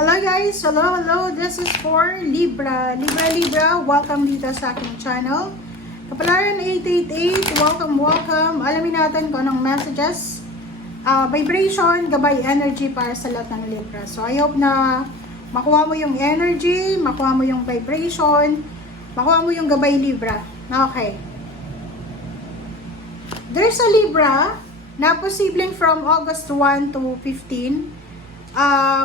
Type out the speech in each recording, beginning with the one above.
Hello guys! Hello! This is for Libra. Libra, welcome dito sa aking channel. Kapalaran 888, welcome. Alamin natin kung anong messages, vibration, gabay, energy para sa lahat ng Libra. So I hope na makuha mo yung energy, makuha mo yung vibration, makuha mo yung gabay Libra. Okay. There's a Libra na posibleng from August 1 to 15.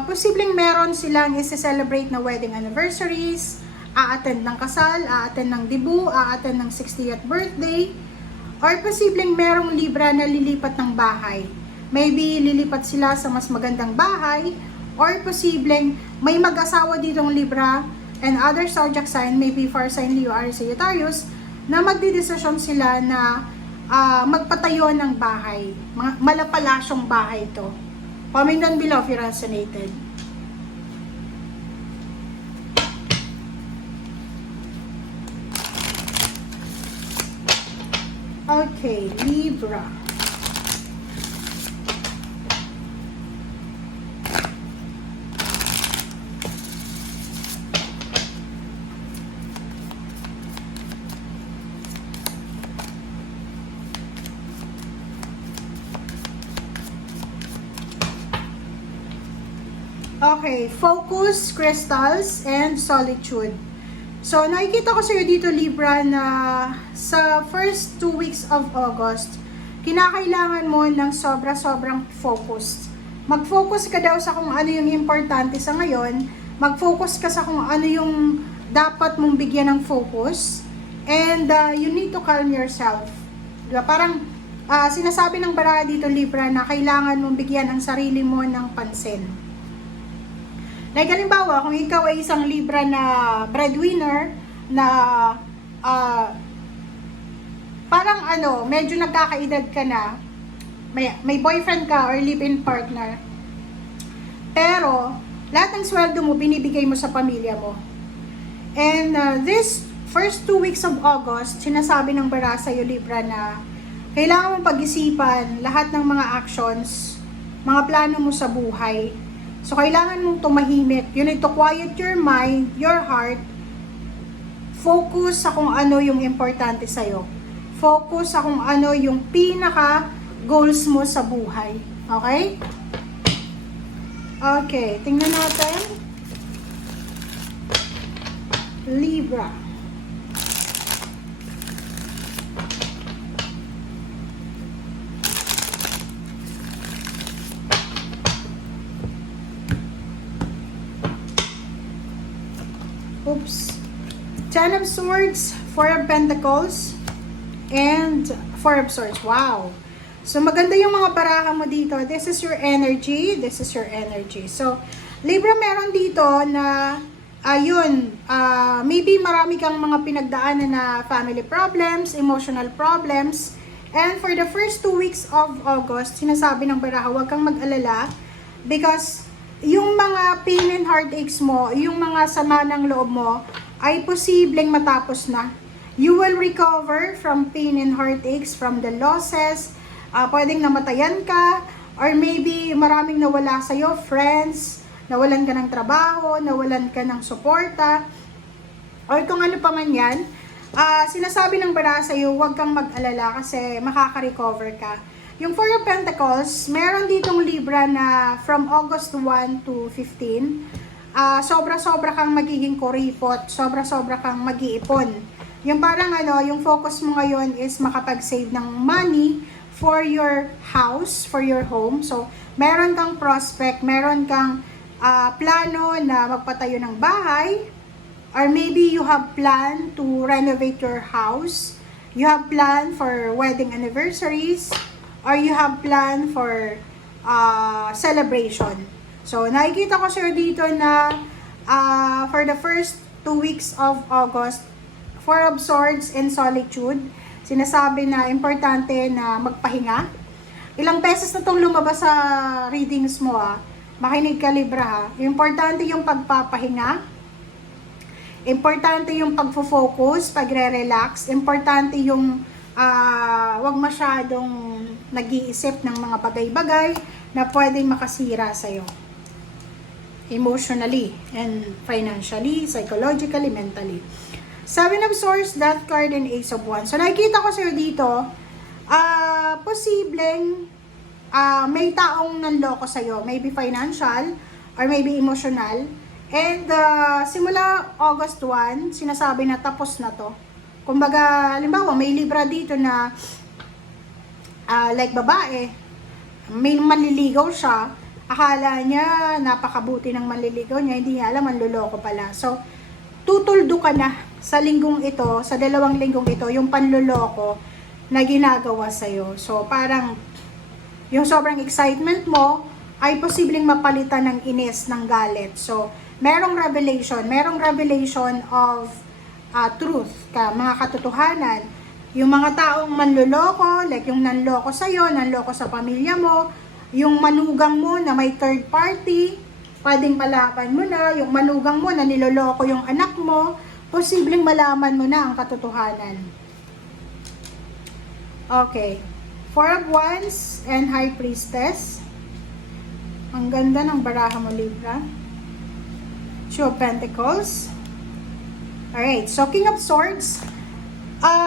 Posibleng meron silang isi-celebrate na wedding anniversaries, a-attend ng kasal, a-attend ng debut, a-attend ng 60th birthday, or posibleng merong Libra na lilipat ng bahay. Maybe lilipat sila sa mas magandang bahay, or posibleng may mag-asawa ditong Libra and other zodiac sign, maybe fire sign Leo, Aries, Sagittarius, na magdidesisyon sila na magpatayo ng bahay. Malapalasyong bahay to. Comment down below if you resonated. Okay, Libra. Okay, focus, crystals, and solitude. So, nakikita ko sa iyo dito, Libra, na sa first 2 weeks of August, kinakailangan mo ng sobrang focus. Mag-focus ka daw sa kung ano yung importante sa ngayon, mag-focus ka sa kung ano yung dapat mong bigyan ng focus, and you need to calm yourself. Diba? Parang sinasabi ng baraha dito, Libra, na kailangan mong bigyan ang sarili mo ng pansin. Like, halimbawa, kung ikaw ay isang Libra na breadwinner, na parang medyo nagkakaedad ka na, may boyfriend ka or live-in partner, pero lahat ng sweldo mo, binibigay mo sa pamilya mo. And this first 2 weeks of August, sinasabi ng bara sa'yo, Libra, na kailangan mong pag-isipan lahat ng mga actions, mga plano mo sa buhay. So, kailangan mong tumahimik. You need to quiet your mind, your heart. Focus sa kung ano yung importante sa'yo. Focus sa kung ano yung pinaka-goals mo sa buhay. Okay? Okay, tingnan natin. Libra. Oops. Ten of Swords, Four of Pentacles, and Four of Swords. Wow. So, maganda yung mga baraha mo dito. This is your energy. This is your energy. So, Libra, meron dito na, maybe marami kang mga pinagdaanan na family problems, emotional problems. And for the first 2 weeks of August, sinasabi ng baraha, huwag kang mag-alala because yung mga pain and heartaches mo, yung mga sama ng loob mo, ay posibleng matapos na. You will recover from pain and heartaches, from the losses, pwedeng namatayan ka, or maybe maraming nawala sa'yo, friends, nawalan ka ng trabaho, nawalan ka ng suporta, or kung ano pa man yan, sinasabi ng bara sa'yo, huwag kang mag-alala kasi makaka-recover ka. Yung Four of Pentacles, meron ditong Libra na from August 1 to 15, sobra-sobra kang magiging kuripot, sobra-sobra kang mag-iipon. Yung parang yung focus mo ngayon is makapag-save ng money for your house, for your home. So, meron kang prospect, meron kang plano na magpatayo ng bahay, or maybe you have plan to renovate your house, you have plan for wedding anniversaries, or you have plan for celebration. So, nakikita ko sir dito na for the first 2 weeks of August, Four of Swords and Solitude, sinasabi na importante na magpahinga. Ilang beses na itong lumabas sa readings mo makinig ka Libra Importante yung pagpapahinga. Importante yung pagfo-focus, pagre-relax. Importante yung wag masyadong nag-iisip ng mga bagay-bagay na pwedeng makasira sa'yo. emotionally and financially, psychologically, mentally. Seven of Swords, Death card, and Ace of Wands. So nakikita ko sa'yo dito, posibleng may taong nanloko sa'yo, maybe financial or maybe emotional. And simula August 1, sinasabi na tapos na to. Kumbaga, halimbawa, may Libra dito na like babae, may manliligaw siya, akala niya napakabuti ng manliligaw niya, hindi niya alam, manluloko pala. So, tutuldo ka na sa linggong ito, sa 2 linggong ito, yung panluloko na ginagawa sa'yo. So, parang yung sobrang excitement mo ay posibleng mapalitan ng inis, ng galit. So, merong revelation of truth, mga katotohanan. Yung mga taong manluloko, like yung nanloko sa'yo, nanloko sa pamilya mo, yung manugang mo na may third party, pwedeng palapan mo na, yung manugang mo na niloloko yung anak mo, posibleng malaman mo na ang katotohanan. Okay. Four of Wands and High Priestess. Ang ganda ng baraha mo, Libra. Two of Pentacles. Alright, so King of Swords.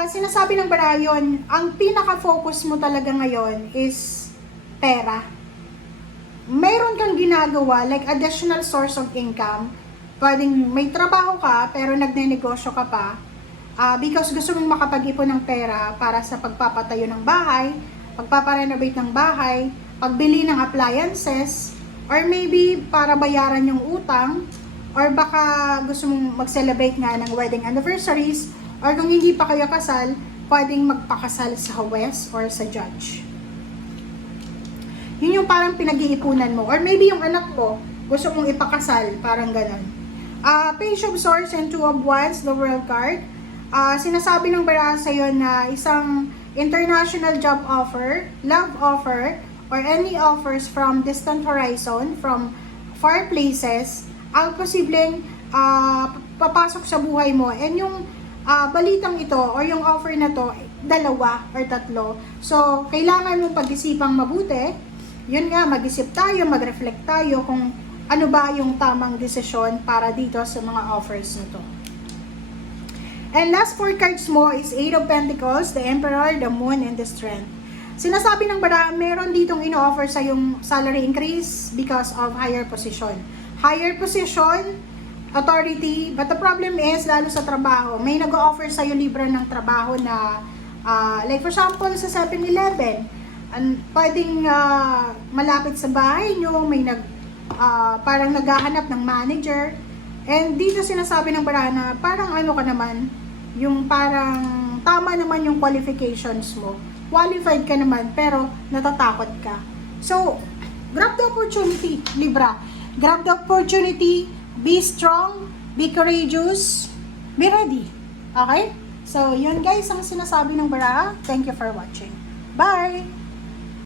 Sinasabi ng baraha yun, ang pinaka-focus mo talaga ngayon is pera. Mayroon kang ginagawa, like additional source of income. Pwedeng may trabaho ka, pero nagnenegosyo ka pa. Because gusto mong makapag-ipon ng pera para sa pagpapatayo ng bahay, pagpaparenovate ng bahay, pagbili ng appliances, or maybe para bayaran yung utang, or baka gusto mong mag-celebrate nga ng wedding anniversaries, or kung hindi pa kayo kasal, pwedeng magpakasal sa huwes or sa judge. Yun yung parang pinag-iipunan mo. Or maybe yung anak mo, gusto mong ipakasal, parang ganon. Page of Swords and Two of Wands, the World card. Sinasabi ng baraha sa'yo na isang international job offer, love offer, or any offers from distant horizon, from far places, ang posibleng papasok sa buhay mo. And yung balitang ito, or yung offer na to, 2 or 3. So, kailangan mong pag-isipang mabuti. Yun nga, mag-isip tayo, mag-reflect tayo kung ano ba yung tamang desisyon para dito sa mga offers na to. And last 4 cards mo is 8 of Pentacles, the Emperor, the Moon, and the Strength. Sinasabi ng baraha, meron ditong ino-offer sa yung salary increase because of higher position. Higher position, authority, but the problem is, lalo sa trabaho, may nag-offer sa'yo Libra ng trabaho na, like for example, sa 7-Eleven, pwedeng malapit sa bahay nyo, may parang naghahanap ng manager. And dito sinasabi ng baraha na parang ano ka naman, yung parang tama naman yung qualifications mo. Qualified ka naman, pero natatakot ka. So, grab the opportunity, Libra. Grab the opportunity, be strong, be courageous, be ready. Okay? So, yun guys ang sinasabi ng baraha. Thank you for watching. Bye!